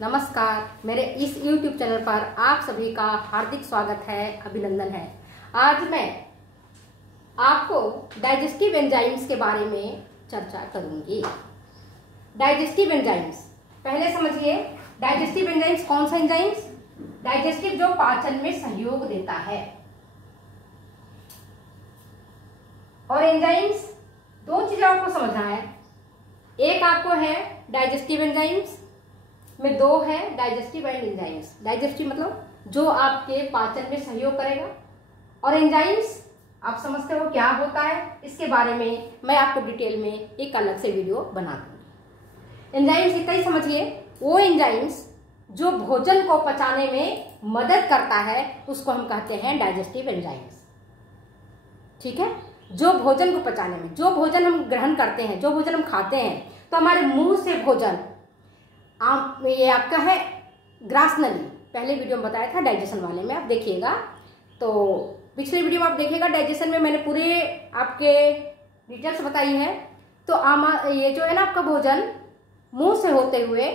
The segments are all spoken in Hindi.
नमस्कार, मेरे इस YouTube चैनल पर आप सभी का हार्दिक स्वागत है, अभिनंदन है। आज मैं आपको डाइजेस्टिव एंजाइम्स के बारे में चर्चा करूंगी। डाइजेस्टिव एंजाइम्स पहले समझिए। डाइजेस्टिव एंजाइम्स कौन सा एंजाइम्स? डाइजेस्टिव जो पाचन में सहयोग देता है। और एंजाइम्स दो चीजें आपको समझना है। एक आपको है डाइजेस्टिव एंजाइम्स में, दो है डाइजेस्टिव एंड एंजाइम्स। डाइजेस्टिव मतलब जो आपके पाचन में सहयोग करेगा, और एंजाइम्स आप समझते हो क्या होता है, इसके बारे में मैं आपको डिटेल में एक अलग से वीडियो बना दूंगी। एंजाइम्स इतना ही समझिए, वो एंजाइम्स जो भोजन को पचाने में मदद करता है उसको हम कहते हैं डाइजेस्टिव एंजाइम्स। ठीक है, जो भोजन को पचाने में, जो भोजन हम ग्रहण करते हैं, जो भोजन हम खाते हैं, तो हमारे मुंह से भोजन ये आपका है ग्रास नली। पहले वीडियो में बताया था डाइजेशन वाले में, आप देखिएगा। तो पिछले वीडियो में आप देखिएगा, डाइजेशन में मैंने पूरे आपके डिटेल्स बताई है। तो ये जो है ना आपका भोजन मुंह से होते हुए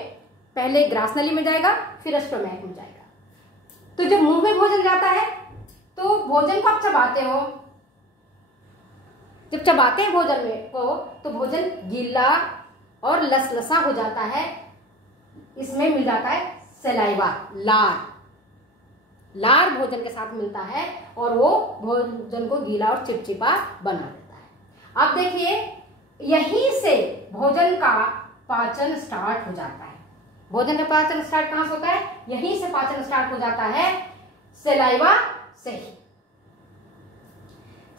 पहले ग्रास नली में जाएगा, फिर स्टोमैक में जाएगा। तो जब मुंह में भोजन जाता है तो भोजन को आप चबाते हो। जब चबाते हैं भोजन में को, तो भोजन गीला और लसलसा हो जाता है। इसमें मिल जाता है सलाइवा, लार भोजन के साथ मिलता है और वो भोजन को गीला और चिपचिपा बना देता है। अब देखिए, यहीं से भोजन का पाचन स्टार्ट हो जाता है। भोजन का पाचन स्टार्ट कहां से होता है? यहीं से पाचन स्टार्ट हो जाता है, सलाइवा से ही।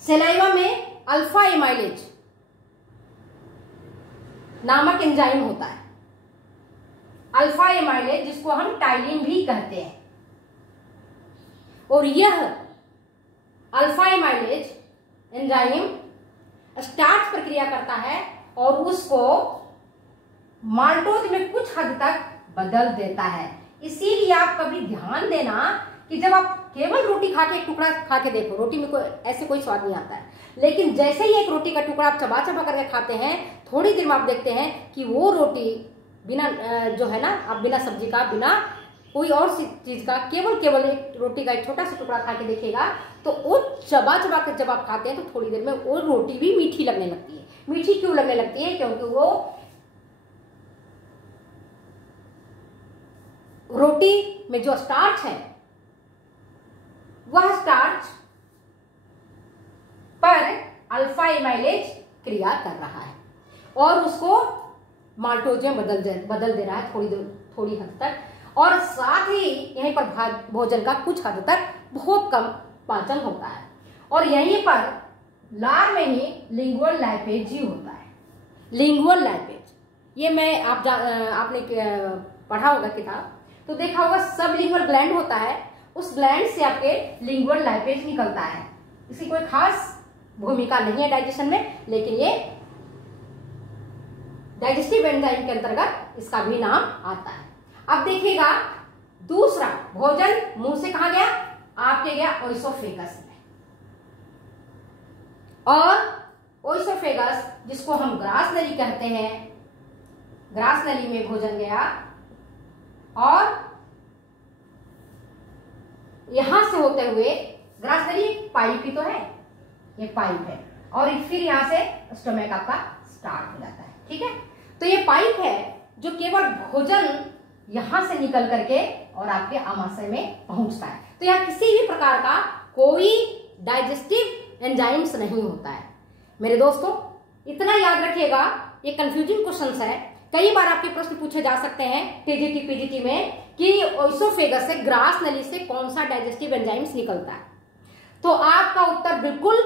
सलाइवा में अल्फा एमाइलेज नामक एंजाइम होता है। अल्फा एमाइलेज, जिसको हम टाइलिन भी कहते हैं। और यह अल्फा एमाइलेज एंजाइम स्टार्च प्रक्रिया करता है और उसको माल्टोज में कुछ हद तक बदल देता है। इसीलिए आप कभी ध्यान देना कि जब आप केवल रोटी खा के एक टुकड़ा खा के देखो, रोटी में ऐसे कोई स्वाद नहीं आता है, लेकिन जैसे ही एक रोटी का टुकड़ा आप चबा चबा करके खाते हैं, थोड़ी देर में आप देखते हैं कि वो रोटी बिना जो है ना, आप बिना सब्जी का, बिना कोई और चीज का, केवल एक रोटी का एक छोटा सा टुकड़ा खा के देखिएगा, तो वो चबा चबा कर जब आप खाते हैं तो थोड़ी देर में वो रोटी भी मीठी लगने लगती है। मीठी क्यों लगने लगती है? क्योंकि वो रोटी में जो स्टार्च है, वह स्टार्च पर अल्फा एमाइलेज क्रिया कर रहा है और उसको माल्टोज में बदल दे रहा है थोड़ी हद तक। और साथ ही यहीं पर भोजन का कुछ हद तक बहुत कम पाचन होता है। और यहीं पर लार में ही लिंगुअल लाइपेज ही होता है। लिंगुअल लाइपेज, ये मैं आपने पढ़ा होगा किताब, तो देखा होगा सब लिंगुअल ग्लैंड होता है, उस ग्लैंड से आपके लिंगुअल लाइपेज निकलता है। इसकी कोई खास भूमिका नहीं है डाइजेशन में, लेकिन ये डाइजेस्टिव एंजाइम के अंतर्गत इसका भी नाम आता है। अब देखिएगा, दूसरा भोजन मुंह से कहां गया? आपके गया ओइसोफेगस में। और ओइसोफेगस, जिसको हम ग्रास नली कहते हैं, ग्रास नली में भोजन गया और यहां से होते हुए, ग्रास नली पाइप ही तो है, ये पाइप है, और फिर यहां से स्टोमैक आपका स्टार्ट हो जाता है। ठीक है, तो ये पाइप है जो केवल भोजन यहां से निकल करके और आपके आमाशय में पहुंचता है। तो यहां किसी भी प्रकार का कोई डाइजेस्टिव एंजाइम्स नहीं होता है। मेरे दोस्तों, इतना याद रखिएगा, ये कंफ्यूजिंग क्वेश्चंस है। कई बार आपके प्रश्न पूछे जा सकते हैं टीजीटी पीजीटी में कि ओइसोफेगस से, ग्रास नली से कौन सा डाइजेस्टिव एंजाइम्स निकलता है। तो आपका उत्तर बिल्कुल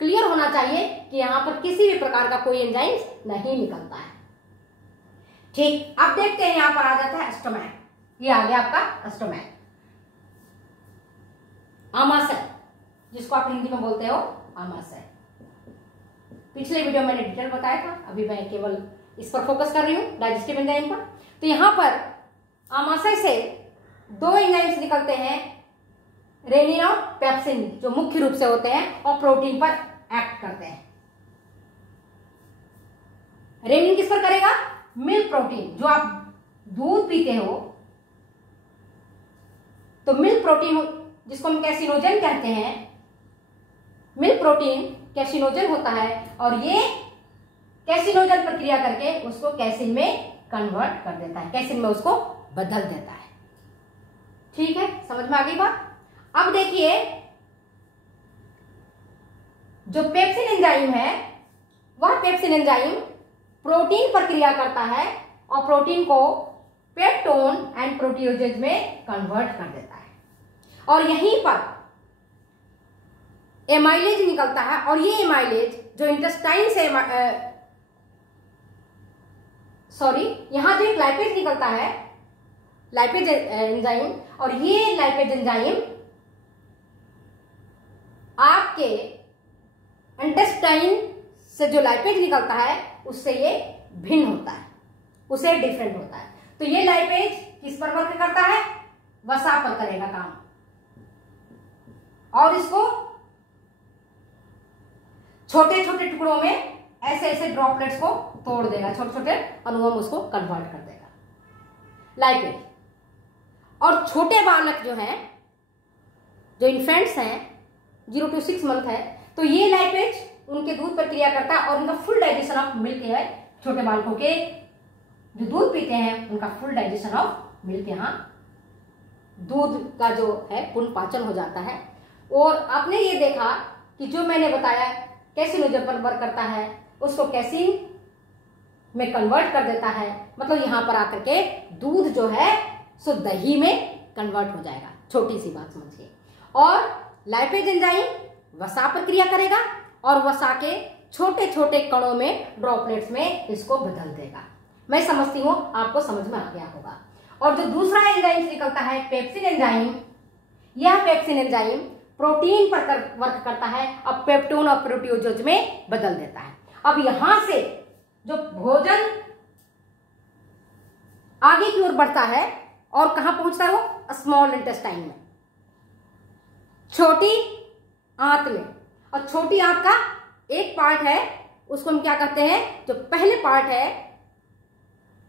क्लियर होना चाहिए कि यहां पर किसी भी प्रकार का कोई एंजाइम्स नहीं निकलता है। ठीक, अब देखते हैं, यहां पर आ जाता है स्टोमैक। ये आ गया आपका स्टोमैक, आमाशय, जिसको आप हिंदी में बोलते हो आमाशय। पिछले वीडियो में मैंने डिटेल बताया था, अभी मैं केवल इस पर फोकस कर रही हूं, डाइजेस्टिव एंजाइम पर। तो यहां पर आमाशय से दो एंजाइम्स निकलते हैं, रेनिन और पेप्सिन, जो मुख्य रूप से होते हैं और प्रोटीन पर एक्ट करते हैं। रेनिन किस पर करेगा? मिल्क प्रोटीन, जो आप दूध पीते हो तो मिल्क प्रोटीन जिसको हम कैसिनोजन कहते हैं, मिल्क प्रोटीन कैसिनोजन होता है और ये कैसिनोजन प्रक्रिया करके उसको कैसिन में कन्वर्ट कर देता है, कैसिन में उसको बदल देता है। ठीक है, समझ में आ गई बात। अब देखिए जो पेप्सिन एंजाइम है वह पेप्सिन एंजाइम प्रोटीन पर क्रिया करता है और प्रोटीन को पेप्टोन एंड प्रोटीओजेज में कन्वर्ट कर देता है और यहीं पर एमाइलेज निकलता है और ये एमाइलेज जो इंटेस्टाइन से यहां जो एक लाइपेज निकलता है, लाइपेज एंजाइम, और ये लाइपेज एंजाइम आपके इंटेस्टाइन से जो लाइपेज निकलता है उससे ये भिन्न होता है, उसे डिफरेंट होता है। तो ये लाइपेज किस पर वर्क करता है? वसा पर करेगा काम और इसको छोटे छोटे टुकड़ों में ऐसे ऐसे ड्रॉपलेट्स को तोड़ देगा, छोटे छोटे अणुओं में उसको कन्वर्ट कर देगा लाइपेज। और छोटे बालक जो हैं, जो इन्फेंट्स हैं 0 to 6 मंथ है, तो ये लाइपेज उनके दूध पर क्रिया करता है और उनका फुल डाइजेशन ऑफ मिल्क है। छोटे बालकों के जो दूध पीते हैं उनका फुल डाइजेशन ऑफ मिल्क, यहाँ दूध का जो है पूर्ण पाचन हो जाता है। और आपने ये देखा कि जो मैंने बताया कैसिनोजन पर वर्क करता है उसको कैसिन में कन्वर्ट कर देता है, मतलब यहां पर आकर के दूध जो है सो दही में कन्वर्ट हो जाएगा। छोटी सी बात समझिए। और लाइपेज एंजाइम वसा पर क्रिया करेगा और वसा के छोटे छोटे कणों में, ड्रॉपलेट्स में इसको बदल देगा। मैं समझती हूँ आपको समझ में आ गया होगा। और जो दूसरा एंजाइम निकलता है पेप्सिन एंजाइम, यह पेप्सिन एंजाइम प्रोटीन पर वर्क करता है, अब पेप्टोन और प्रोटीओजेज में बदल देता है। अब यहां से जो भोजन आगे की ओर बढ़ता है और कहां पहुंचता है वो? स्मॉल इंटेस्टाइन में, छोटी आंत में। और छोटी आंत का एक पार्ट है उसको हम क्या कहते हैं? जो पहले पार्ट है,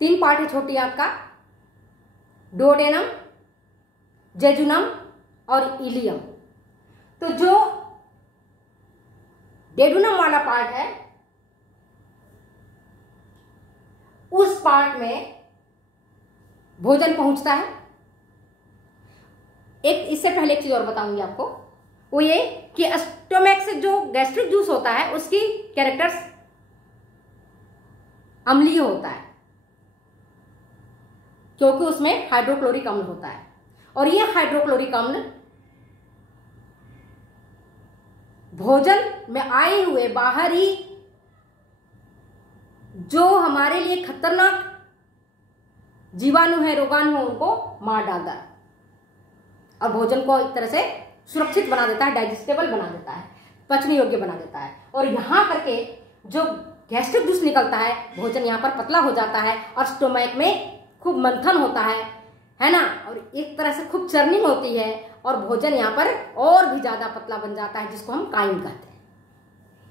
3 पार्ट है छोटी आंत का, डुओडेनम, जेजुनम और इलियम। तो जो डेडुनम वाला पार्ट है उस पार्ट में भोजन पहुंचता है। एक इससे पहले एक चीज और बताऊंगी आपको, वो ये कि स्टोमैक से जो गैस्ट्रिक जूस होता है उसकी कैरेक्टर्स अम्लीय होता है क्योंकि उसमें हाइड्रोक्लोरिक अम्ल होता है। और ये हाइड्रोक्लोरिक अम्ल भोजन में आए हुए बाहरी जो हमारे लिए खतरनाक जीवाणु है, रोगाणु है, उनको मार डालता है और भोजन को एक तरह से सुरक्षित बना देता है, डाइजेस्टेबल बना देता है, पचने योग्य बना देता है। और यहां करके जो गैस्ट्रिक जूस निकलता है, भोजन यहां पर पतला हो जाता है और स्टोमैक में खूब मंथन होता है ना, और एक तरह से खूब चर्निंग होती है और भोजन यहाँ पर और भी ज्यादा पतला बन जाता है, जिसको हम काइम कहते हैं।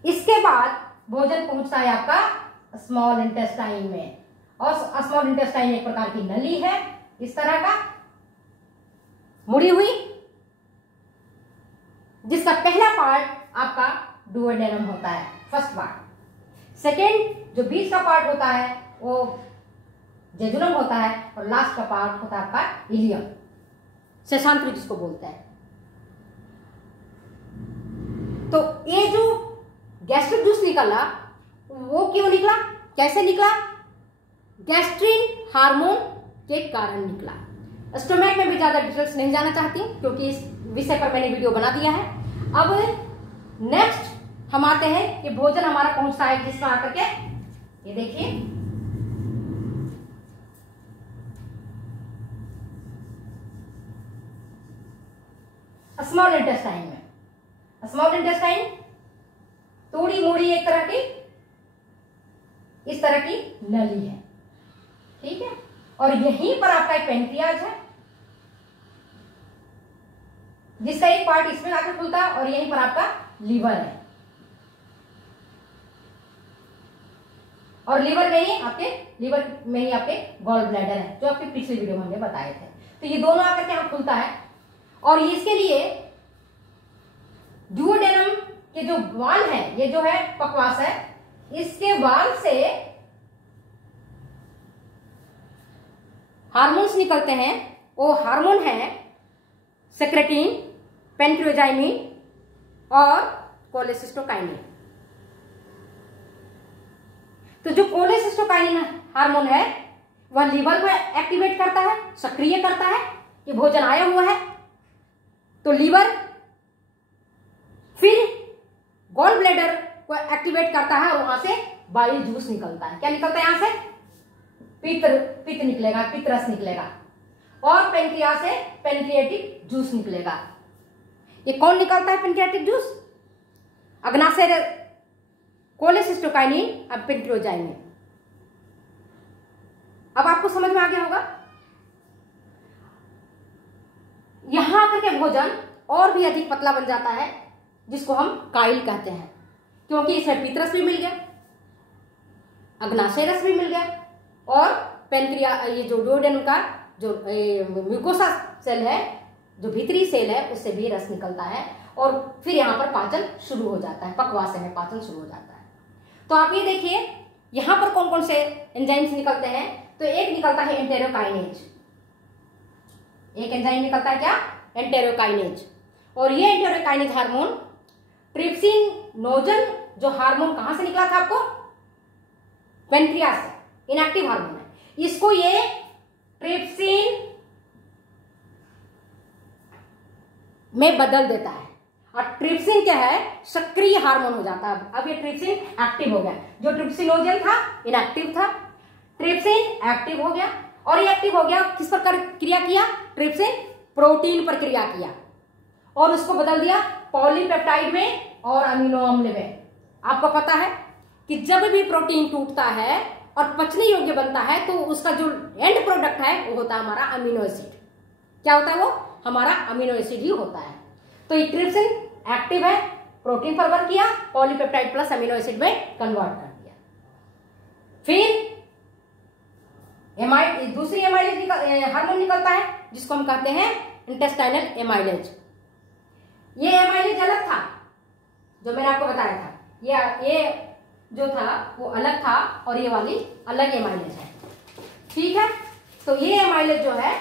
इसके बाद भोजन पहुंचता है आपका स्मॉल इंटेस्टाइन में, और स्मॉल इंटेस्टाइन एक प्रकार की नली है इस तरह का मुड़ी हुई, जिसका पहला पार्ट आपका डुओडेनम होता है, फर्स्ट पार्ट। सेकेंड जो बीच का पार्ट होता है वो जेजुनम होता है और लास्ट का पार्ट होता है आपका इलियम, शेषांत्री जिसको बोलते हैं। तो ये जो गैस्ट्रिक जूस निकला वो क्यों निकला, कैसे निकला? गैस्ट्रिन हार्मोन के कारण निकला। स्टोमैक में भी ज्यादा डिटेल्स नहीं जाना चाहती क्योंकि इस विषय पर मैंने वीडियो बना दिया है। अब नेक्स्ट हम आते हैं कि भोजन हमारा पहुंचता है जिसमें आकर के, ये देखिए स्मॉल इंटेस्टाइन में। स्मॉल इंटेस्टाइन थोड़ी मोड़ी एक तरह की इस तरह की नली है, ठीक है। और यहीं पर आपका एक पेनक्रियाज है जिसका एक पार्ट इसमें आकर खुलता है और यहीं पर आपका लीवर है, और लीवर में ही आपके गॉल ब्लैडर है जो आपके पिछले वीडियो में हमने बताए थे। तो ये दोनों आकर के यहाँ खुलता है और इसके लिए डुओडेनम के जो वाल है, ये जो है पकवास है, इसके वाल से हार्मोन्स निकलते हैं। वो हार्मोन है सेक्रेटिन, पेंक्रियोजाइमिन और कोलेसिस्टोकाइनिन। तो जो कोलेसिस्टोकाइनिन हार्मोन है वह लीवर को एक्टिवेट करता है, सक्रिय करता है कि भोजन आया हुआ है। तो लीवर फिर गॉल ब्लैडर को एक्टिवेट करता है और वहां से बाइल जूस निकलता है। क्या निकलता है? यहां से पित्त निकलेगा, पित्त रस निकलेगा और पेनक्रियास से पेनक्रियाटिक जूस निकलेगा। ये कौन निकलता है पेनक्रियाटिक जूस? अग्नाशय, कोलेसिस्टोकाइनिन और पेंक्रियोजाइमिन। अब आपको समझ में आ गया होगा। यहां आकर के भोजन और भी अधिक पतला बन जाता है, जिसको हम काइल कहते हैं, क्योंकि इसमें पित्त रस भी मिल गया, अग्नाशय रस भी मिल गया और पेनक्रिया, ये जो डुओडेनम का जो म्यूकोसा सेल है, जो भीतरी सेल है, उससे भी रस निकलता है और फिर यहाँ पर पाचन शुरू हो जाता है, पकवास में पाचन शुरू हो जाता है। तो आप ये देखिए यहां पर कौन कौन से एंजाइम्स निकलते हैं। तो एक निकलता है एंटेरोकाइनेज, एक एंजाइम निकलता है क्या? एंटेरोकाइनेज। और ये एंटेरोकाइनेज हार्मोन ट्रिप्सिनोजन जो हार्मोन कहां से निकला था आपको? पेनक्रियास से, इनएक्टिव हार्मोन है। इसको ये ट्रिप्सिन में बदल देता है और ट्रिप्सिन क्या है? सक्रिय हार्मोन हो जाता है। अब ये ट्रिप्सिन एक्टिव हो गया। जो ट्रिप्सिनोजन था इनएक्टिव था, ट्रिप्सिन एक्टिव हो गया। और ये एक्टिव हो गया, किस पर क्रिया किया? ट्रिप्सिन प्रोटीन पर क्रिया किया और उसको बदल दिया पॉलीपेप्टाइड में और अमीनो अम्ल में। आपको पता है कि जब भी प्रोटीन टूटता है और पचने योग्य बनता है तो उसका जो एंड प्रोडक्ट है वो होता है हमारा अमीनो एसिड। क्या होता है वो? हमारा अमीनो एसिड ही होता है। तो ये ट्रिप्सिन एक्टिव है, प्रोटीन पर वर्क किया, पॉलीपेप्टाइड प्लस अमीनो एसिड में कन्वर्ट कर दिया। फिर दूसरी एमाइलेज हार्मोन निकलता है, जिसको हम कहते हैं इंटेस्टाइनल एमाइलेज। ये एमाइलेज अलग था, जो मैंने आपको बताया था। ये जो था वो अलग था और ये वाली अलग एमाइलेज है। ठीक है, तो ये एमाइलेज जो है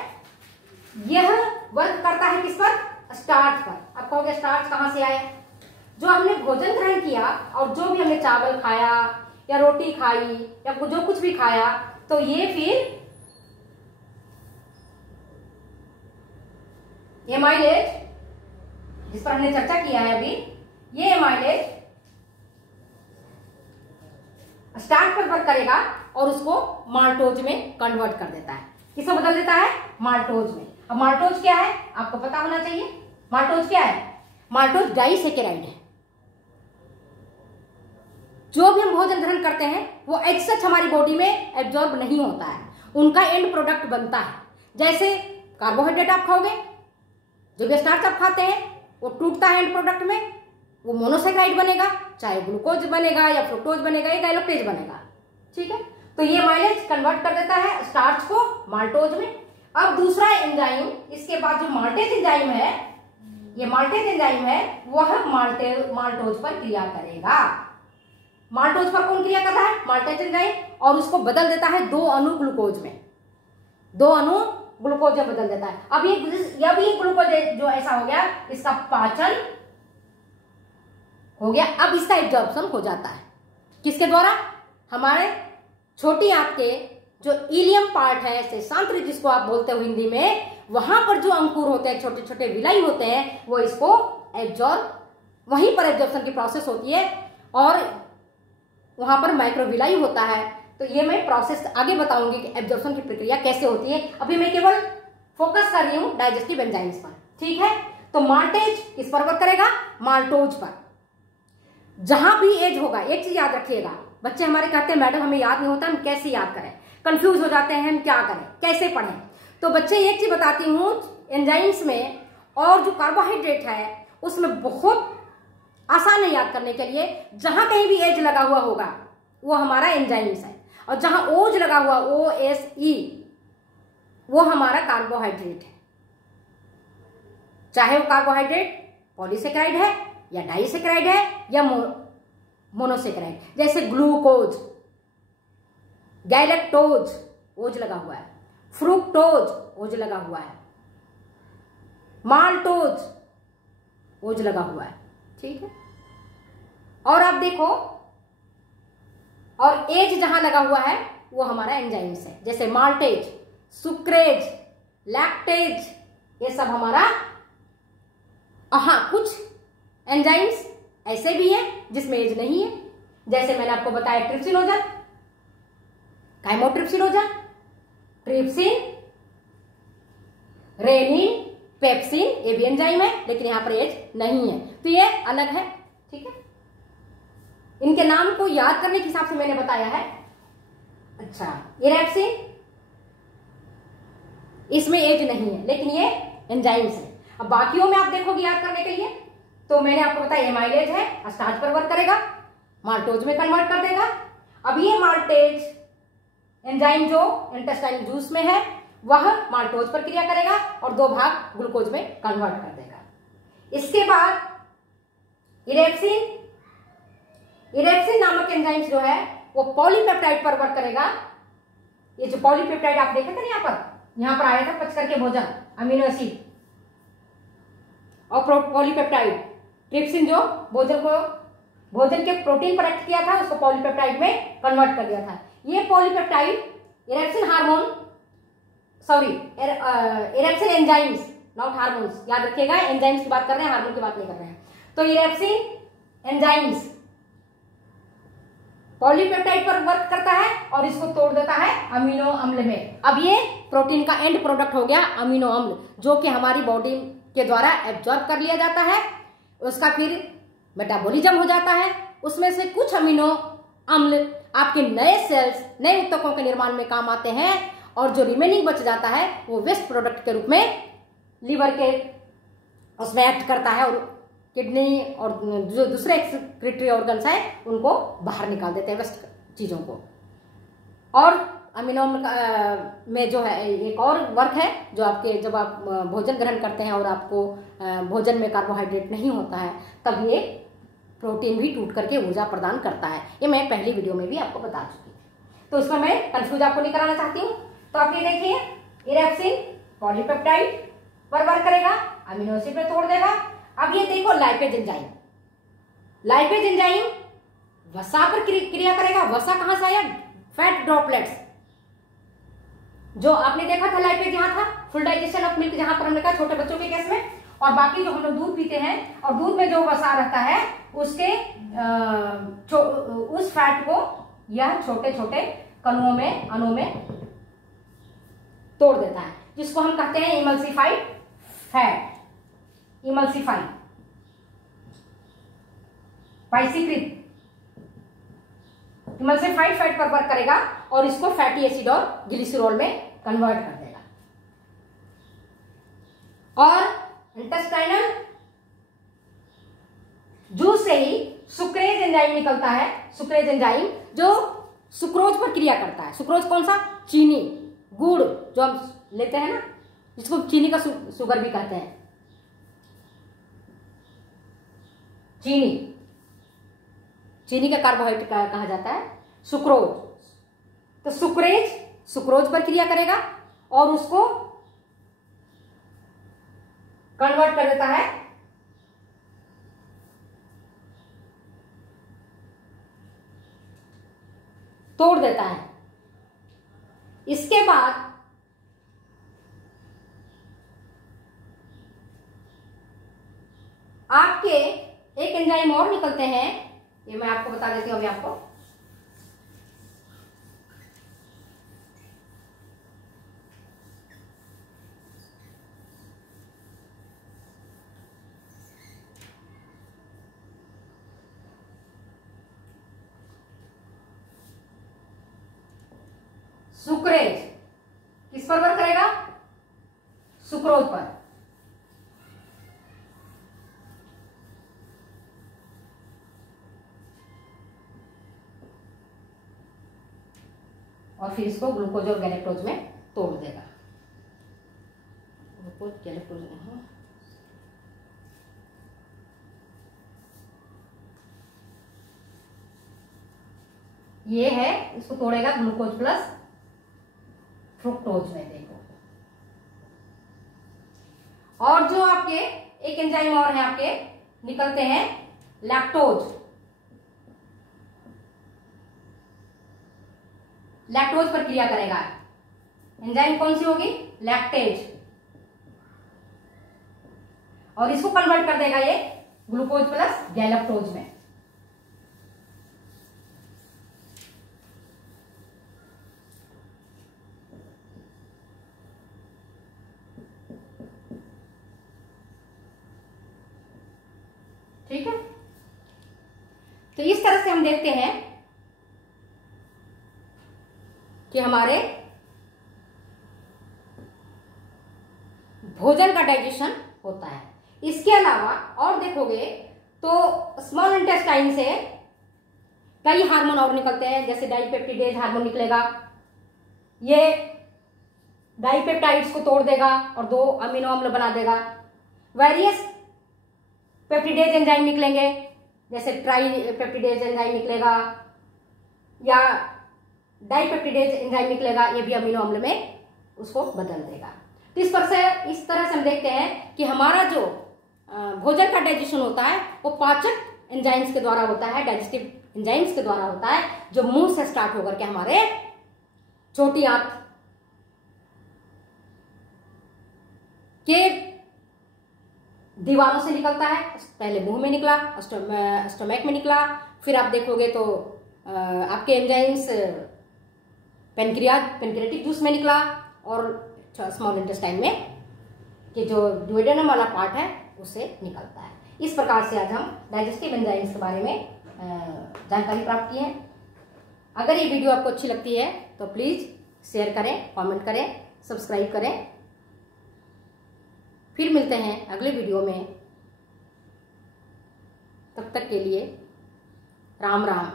यह वर्क करता है किस पर? स्टार्च पर। अब कहोगे स्टार्च कहां से आया? जो हमने भोजन ग्रहण किया और जो भी हमने चावल खाया या रोटी खाई या जो कुछ भी खाया, तो ये फिर एमाइलेज, जिस पर हमने चर्चा किया है अभी, ये एमाइलेज स्टार्च पर वर्क करेगा और उसको माल्टोज में कन्वर्ट कर देता है। किसमें बदल देता है? माल्टोज में। अब माल्टोज क्या है आपको पता होना चाहिए। माल्टोज क्या है? माल्टोज डाइसेकेराइड है। जो भी हम भोजन ग्रहण करते हैं वो एज सच हमारी बॉडी में एब्जॉर्ब नहीं होता है, उनका एंड प्रोडक्ट बनता है। जैसे कार्बोहाइड्रेट आप खाओगे, जो भी स्टार्च आप खाते हैं वो टूटता है एंड प्रोडक्ट में, वो मोनोसेक्राइड बनेगा, चाहे ग्लूकोज बनेगा या फ्रुक्टोज बनेगा या डायलैक्टेज बनेगा। ठीक है, तो ये माइलेज कन्वर्ट कर देता है स्टार्च को माल्टोज में। अब दूसरा एंजाइम, इसके बाद जो माल्टेज एंजाइम है, ये माल्टेज एंजाइम है, वह माल्टोज पर क्रिया करेगा। माल्टोज पर कौन क्रिया कर रहा है? माल्टेज एंजाइम, और उसको बदल देता है 2 अणु ग्लूकोज में, 2 अणु ग्लूकोज में बदल देता है। अब ये ग्लूकोज जो ऐसा हो गया, इसका पाचन हो गया। अब इसका एब्जॉर्प्शन हो जाता है किसके द्वारा? हमारे छोटी आंत के जो इलियम पार्ट है, शेषांत्र जिसको आप बोलते हो हिंदी में, वहां पर जो अंकुर होते हैं, छोटे छोटे विलाई होते हैं, वो इसको एब्जॉर्ब, वहीं पर एब्जॉर्प्शन की प्रोसेस होती है और वहां पर माइक्रोविलाई होता है। तो ये मैं प्रोसेस आगे बताऊंगी कि एब्जॉर्प्शन की प्रक्रिया कैसे होती है। अभी मैं केवल फोकस कर रही हूं डाइजेस्टिव एंजाइम्स पर। ठीक है, तो माल्टेज किस पर वर्क करेगा? माल्टोज पर। जहां भी एज होगा, एक चीज याद रखिएगा, बच्चे हमारे कहते हैं मैडम हमें याद नहीं होता, हम कैसे याद करें, कंफ्यूज हो जाते हैं, हम क्या करें, कैसे पढ़ें। तो बच्चे एक चीज बताती हूं, एंजाइम्स में और जो कार्बोहाइड्रेट है उसमें बहुत आसान है याद करने के लिए। जहां कहीं भी एज लगा हुआ होगा वो हमारा एंजाइम्स है, और जहां ओज लगा हुआ, OSE, वो हमारा कार्बोहाइड्रेट है। चाहे वो कार्बोहाइड्रेट पॉलीसेकेराइड है या डाइसेकेराइड है या मोनोसेकेराइड, जैसे ग्लूकोज, गैलेक्टोज ओज लगा हुआ है, फ्रुक्टोज ओज लगा हुआ है, माल्टोज ओज लगा हुआ है, ठीक है। और आप देखो, और एज जहां लगा हुआ है वो हमारा एंजाइम्स है, जैसे माल्टेज, सुक्रेज, लैक्टेज, ये सब हमारा। हाँ, कुछ एंजाइम्स ऐसे भी हैं जिसमें एज नहीं है, जैसे मैंने आपको बताया trypsinogen, chymotrypsinogen, trypsin, rennin, pepsin, ये भी एंजाइम है लेकिन यहां पर एज नहीं है, तो ये अलग है, ठीक है। इनके नाम को याद करने के हिसाब से मैंने बताया है। अच्छा, इरेप्सिन, इसमें एज नहीं है लेकिन ये एंजाइम्स है। अब बाकियों में आप देखोगे याद करने के लिए, तो मैंने आपको बताया एमाइलेज है, स्टार्च पर वर्क करेगा, माल्टोज में कन्वर्ट कर देगा। अब ये माल्टेज एंजाइम जो इंटेस्टाइनल जूस में है वह माल्टोज पर क्रिया करेगा और 2 भाग ग्लूकोज में कन्वर्ट कर देगा। इसके बाद इरेप्सिन नामक एंजाइम्स जो है वो पॉलीपेप्टाइड पर वर्क करेगा। ये जो पॉलीपेप्टाइड आप देखे थे ना, यहां पर आया था पच करके भोजन, अमीनो एसिड और पॉलीपेप्टाइड। ट्रिप्सिन जो भोजन के प्रोटीन पर एक्ट किया था उसको पॉलीपेप्टाइड में कन्वर्ट कर दिया था। ये polypeptide erepsin enzymes, not hormones, याद रखिएगा, एंजाइम्स की बात कर रहे हैं, हार्मोन की बात नहीं कर रहे हैं। तो इरेप्सिन एंजाइम्स पॉलीपेप्टाइड पर वर्क करता है और इसको तोड़ देता है अमीनो अम्ल में। अब ये प्रोटीन का एंड प्रोडक्ट हो गया अमीनो अम्ल, जो कि हमारी बॉडी के द्वारा एब्जॉर्ब कर लिया जाता है, उसका फिर मेटाबॉलिज्म हो जाता है, उसमें से कुछ अमीनो अम्ल आपके नए सेल्स, नए ऊतकों के निर्माण में काम आते हैं, और जो रिमेनिंग बच जाता है वो वेस्ट प्रोडक्ट के रूप में लीवर के उसमें एक्ट करता है और किडनी और जो दूसरे एक्सक्रीटरी ऑर्गन्स है उनको बाहर निकाल देते हैं वेस्ट चीजों को। और अमीनो में जो है एक और वर्क है, जो आपके जब आप भोजन ग्रहण करते हैं और आपको भोजन में कार्बोहाइड्रेट नहीं होता है तब ये प्रोटीन भी टूट करके ऊर्जा प्रदान करता है। ये मैं पहली वीडियो में भी आपको बता चुकी थी, तो इसमें मैं कंफ्यूज आपको नहीं कराना चाहती हूँ। तो आप ये देखिए, इरेप्सिन पॉलीपेप्टाइड पर वर्क करेगा, अमीनो एसिड में तोड़ देगा। अब ये देखो लाइपेज एंजाइम, लाइपेज एंजाइम वसा पर क्रिया करेगा। वसा कहां से आया? फैट ड्रॉपलेट्स, जो आपने देखा था लाइपेज यहाँ था, फुल डाइजेशन ऑफ मिल्क, जहां पर हमने कहा छोटे बच्चों के केस में, और बाकी जो हम लोग दूध पीते हैं और दूध में जो वसा रहता है उसके उस फैट को यह छोटे छोटे कणुओं में, अणुओं में तोड़ देता है, जिसको हम कहते हैं इमल्सिफाइड फैट, इमल्सिफाइड पाइसीकृत इमल्सिफाइड फैट पर वर्क करेगा और इसको फैटी एसिड और ग्लिसरॉल में कन्वर्ट कर देगा। और इंटेस्टाइनल जूस से ही सुक्रेज एंजाइम निकलता है, सुक्रेज एंजाइम जो सुक्रोज पर क्रिया करता है। सुक्रोज कौन सा? चीनी, गुड़ जो हम लेते हैं ना, जिसको चीनी का शुगर भी कहते हैं, चीनी का कार्बोहाइड्रेट कहा जाता है सुक्रोज। तो सुक्रेज सुक्रोज पर क्रिया करेगा और उसको कन्वर्ट कर देता है तोड़ देता है। इसके बाद आपके एक एंजाइम और निकलते हैं, ये मैं आपको बता देती हूं अभी आपको। सुक्रेज किस पर वर्क करेगा? सुक्रोज पर। और फिर इसको ग्लूकोज और गैलेक्टोज में तोड़ देगा। ग्लूकोज गैलेक्टोज ये है, इसको तोड़ेगा ग्लूकोज प्लस फ्रुक्टोज में, देखो। और जो आपके एक एंजाइम और है आपके निकलते हैं लैक्टोज। लैक्टोज पर क्रिया करेगा एंजाइम, कौन सी होगी? लैक्टेज। और इसको कन्वर्ट कर देगा ये ग्लूकोज प्लस गैलेक्टोज में। ठीक है, तो इस तरह से हम देखते हैं कि हमारे भोजन का डाइजेशन होता है। इसके अलावा और देखोगे तो स्मॉल इंटेस्टाइन से कई हार्मोन और निकलते हैं, जैसे डाइपेप्टिडेज हार्मोन निकलेगा, ये डाइपेप्टाइड्स को तोड़ देगा और 2 अमीनो अम्ल बना देगा। वेरियस पेप्टिडेज एंजाइम निकलेंगे, जैसे ट्राई पेप्टिडेज एंजाइम निकलेगा या डाइपेप्टिडेज एंजाइम निकलेगा, ये भी अमीनो अम्ल में उसको बदल देगा। तो इस तरह से हम देखते हैं कि हमारा जो भोजन का डाइजेशन होता है वो पाचक एंजाइम्स के द्वारा होता है, डाइजेस्टिव एंजाइम्स के द्वारा होता है, जो मुंह से स्टार्ट होकर के हमारे छोटी आंत के दीवारों से निकलता है। पहले मुंह में निकला, स्टमक में निकला, फिर आप देखोगे तो आपके एंजाइम्स पेनक्रियाटिक जूस में निकला, और स्मॉल इंटेस्टाइन में कि जो ड्यूडेनम वाला पार्ट है उससे निकलता है। इस प्रकार से आज हम डाइजेस्टिव एंजाइम्स के बारे में जानकारी प्राप्त की है। अगर ये वीडियो आपको अच्छी लगती है तो प्लीज़ शेयर करें, कमेंट करें, सब्सक्राइब करें। फिर मिलते हैं अगले वीडियो में, तब तक के लिए राम राम।